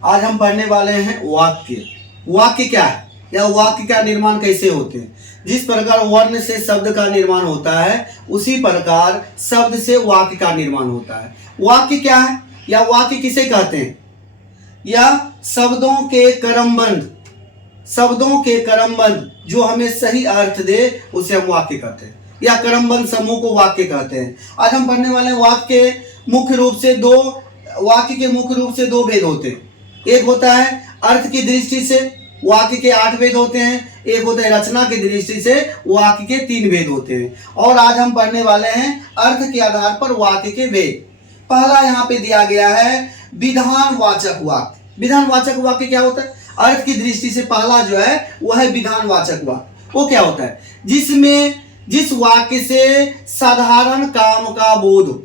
आज हम पढ़ने वाले हैं वाक्य। वाक्य क्या है या वाक्य का निर्माण कैसे होते हैं। जिस प्रकार वर्ण से शब्द का निर्माण होता है उसी प्रकार शब्द से वाक्य का निर्माण होता है। वाक्य क्या है या वाक्य किसे कहते हैं? या शब्दों के क्रमबद्ध, शब्दों के क्रमबद्ध जो हमें सही अर्थ दे उसे हम वाक्य कहते हैं, या क्रमबद्ध समूह को वाक्य कहते हैं। आज हम पढ़ने वाले वाक्य मुख्य रूप से वाक्य के मुख्य रूप से दो भेद होते हैं। एक होता है अर्थ की दृष्टि से वाक्य के 8 भेद होते हैं, एक होता है रचना की दृष्टि से वाक्य के 3 भेद होते हैं। और आज हम पढ़ने वाले हैं अर्थ के आधार पर वाक्य के भेद। पहला यहाँ पे दिया गया है विधानवाचक वाक्य। विधानवाचक वाक्य क्या होता है? अर्थ की दृष्टि से पहला जो है वह है विधानवाचक वाक्य। वो क्या होता है? जिस वाक्य से साधारण काम का बोध हो,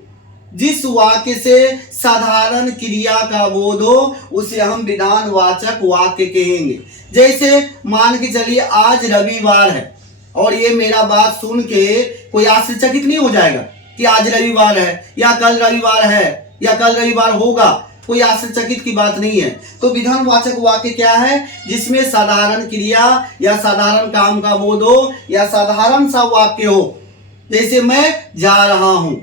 जिस वाक्य से साधारण क्रिया का बोध हो उसे हम विधानवाचक वाक्य कहेंगे। जैसे मान के चलिए आज रविवार है और ये मेरा बात सुन के कोई आश्चर्यचकित नहीं हो जाएगा कि आज रविवार है या कल रविवार है या कल रविवार होगा। कोई आश्चर्यचकित की बात नहीं है। तो विधानवाचक वाक्य क्या है? जिसमें साधारण क्रिया या साधारण काम का बोध हो या साधारण सा वाक्य हो। जैसे मैं जा रहा हूं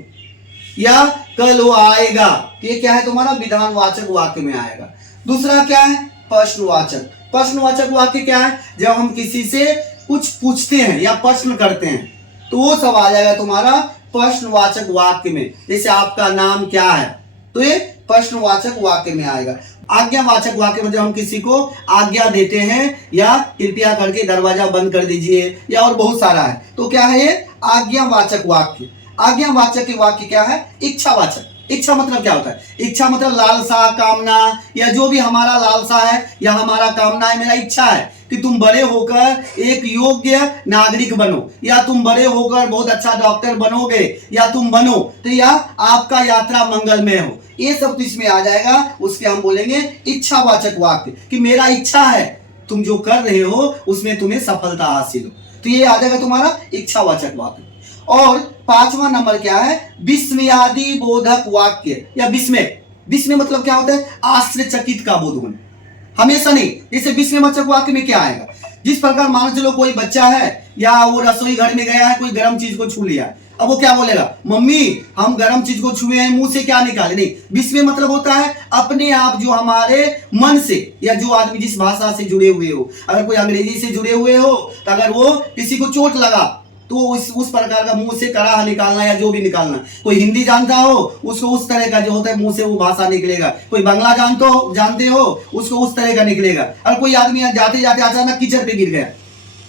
या कल वो आएगा, ये क्या है तुम्हारा? विधानवाचक वाक्य में आएगा। दूसरा क्या है? प्रश्नवाचक। प्रश्नवाचक वाक्य क्या है? जब हम किसी से कुछ पूछते हैं या प्रश्न करते हैं तो वो सब आ जाएगा तुम्हारा प्रश्नवाचक वाक्य में। जैसे आपका नाम क्या है, तो ये प्रश्नवाचक वाक्य में आएगा। आज्ञावाचक वाक्य में जब हम किसी को आज्ञा देते हैं या कृपया करके दरवाजा बंद कर दीजिए या और बहुत सारा है, तो क्या है ये? आज्ञावाचक वाक्य। आज्ञावाचक के वाक्य क्या है? इच्छावाचक। इच्छा मतलब क्या होता है? इच्छा मतलब लालसा, कामना, या जो भी हमारा लालसा है या हमारा कामना है, मेरा इच्छा है कि तुम बड़े होकर एक योग्य नागरिक बनो, या तुम बड़े होकर बहुत अच्छा डॉक्टर बनोगे, या तुम बनो तो या आपका यात्रा मंगलमय हो। ये सब तो इसमें आ जाएगा। उसके हम बोलेंगे इच्छावाचक वाक्य कि मेरा इच्छा है तुम जो कर रहे हो उसमें तुम्हें सफलता हासिल हो। तो ये आ जाएगा तुम्हारा इच्छावाचक वाक्य। और 5वां नंबर क्या है? विस्मयादि बोधक वाक्य या विस्मय। विस्मय मतलब क्या होता है? आश्चर्यचकित का बोध होना। हमेशा नहीं। जैसे विस्मयवाचक वाक्य में क्या आएगा? जिस प्रकार मान चलो कोई बच्चा है या वो रसोई घर में गया है, कोई गर्म चीज को छू लिया, अब वो क्या बोलेगा? मम्मी हम गर्म चीज को छुए हैं, मुंह से क्या निकाले? नहीं। विस्मय मतलब होता है अपने आप जो हमारे मन से, या जो आदमी जिस भाषा से जुड़े हुए हो, अगर कोई अंग्रेजी से जुड़े हुए हो तो अगर वो किसी को चोट लगा तो उस प्रकार का मुंह से कराह निकालना या जो भी निकालना। कोई हिंदी जानता हो उसको उस तरह का जो होता है मुंह से वो भाषा निकलेगा। कोई बांग्ला जानते हो उसको उस तरह का निकलेगा। और कोई आदमी जाते जाते अचानक कीचड़ पे गिर गया,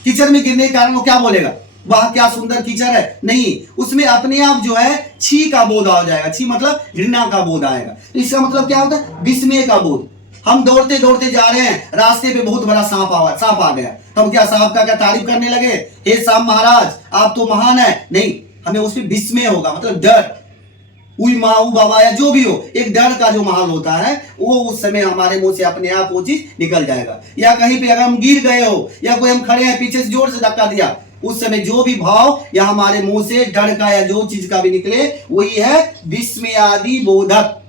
कीचड़ में गिरने के कारण वो क्या बोलेगा? वाह क्या सुंदर कीचड़ है? नहीं, उसमें अपने आप जो है छी का बोध आ जाएगा। छी मतलब घृणा का बोध आएगा। तो इसका मतलब क्या होता है? विस्मय का बोध। हम दौड़ते दौड़ते जा रहे हैं, रास्ते पे बहुत बड़ा सांप आ गया, तो हम क्या सांप का क्या तारीफ करने लगे? हे सांप महाराज आप तो महान है? नहीं, हमें उसमें विस्मय होगा, मतलब डर। उई माँ ऊ बाबा या जो भी हो, एक डर का जो माहौल होता है वो उस समय हमारे मुंह से अपने आप वो चीज निकल जाएगा। या कहीं पे अगर हम गिर गए हो या कोई हम खड़े हैं पीछे से जोर से धक्का दिया, उस समय जो भी भाव या हमारे मुंह से डर का या जो चीज का भी निकले वही है विस्मयादि बोधक।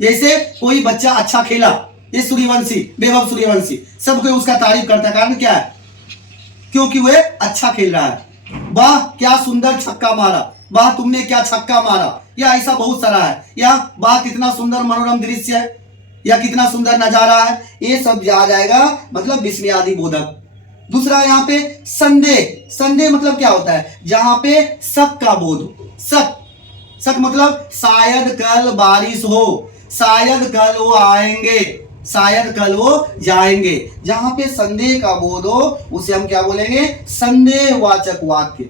जैसे कोई बच्चा अच्छा खेला, ये सूर्यवंशी, वैभव सूर्यवंशी, सब कोई उसका तारीफ करता है। कारण क्या है? क्योंकि वह अच्छा खेल रहा है। वाह क्या सुंदर छक्का मारा, वाह तुमने क्या छक्का मारा, या ऐसा बहुत सारा है। या वाह कितना सुंदर मनोरम दृश्य है, या कितना सुंदर नजारा है। ये सब आ जाएगा मतलब विस्मयादि बोधक। दूसरा यहाँ पे संदेह। संदेह मतलब क्या होता है? जहां पे शक का बोध हो। शक मतलब शायद कल बारिश हो, शायद कल वो आएंगे, शायद कल वो जाएंगे। जहां पे संदेह का बोध हो उसे हम क्या बोलेंगे? संदेहवाचक वाक्य।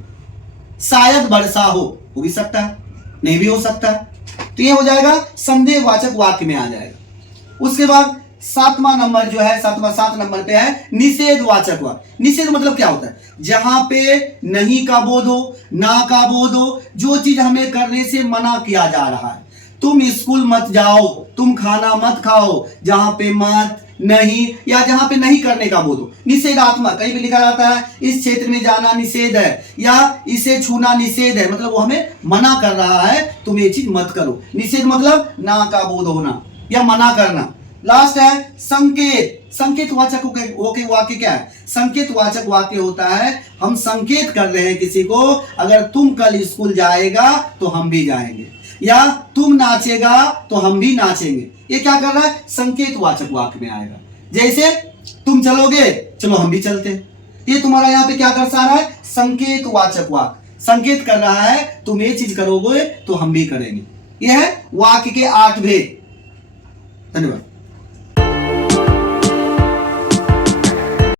शायद वर्षा हो भी सकता है, नहीं भी हो सकता है, तो ये हो जाएगा संदेहवाचक वाक्य में आ जाएगा। उसके बाद 7वां नंबर जो है, 7 नंबर पे है निषेधवाचक वाक्य। निषेध मतलब क्या होता है? जहां पे नहीं का बोध हो, ना का बोध हो, जो चीज हमें करने से मना किया जा रहा है। तुम स्कूल मत जाओ, तुम खाना मत खाओ, जहां पे मत, नहीं, या जहां पे नहीं करने का बोध हो। निषेधात्मक कहीं भी लिखा जाता है इस क्षेत्र में जाना निषेध है या इसे छूना निषेध है, मतलब वो हमें मना कर रहा है तुम ये चीज मत करो। निषेध मतलब ना का बोध होना या मना करना। लास्ट है संकेत। संकेत वाचक वाक्य क्या है? संकेत वाचक वाक्य होता है हम संकेत कर रहे हैं किसी को, अगर तुम कल स्कूल जाएगा तो हम भी जाएंगे, या तुम नाचेगा तो हम भी नाचेंगे। ये क्या कर रहा है? संकेत वाचक वाक्य में आएगा। जैसे तुम चलोगे, चलो हम भी चलते हैं। ये तुम्हारा यहाँ पे क्या दर्शा रहा है? संकेत वाचक वाक्य संकेत कर रहा है तुम ये चीज करोगे तो हम भी करेंगे। यह है वाक्य के 8 भेद। धन्यवाद।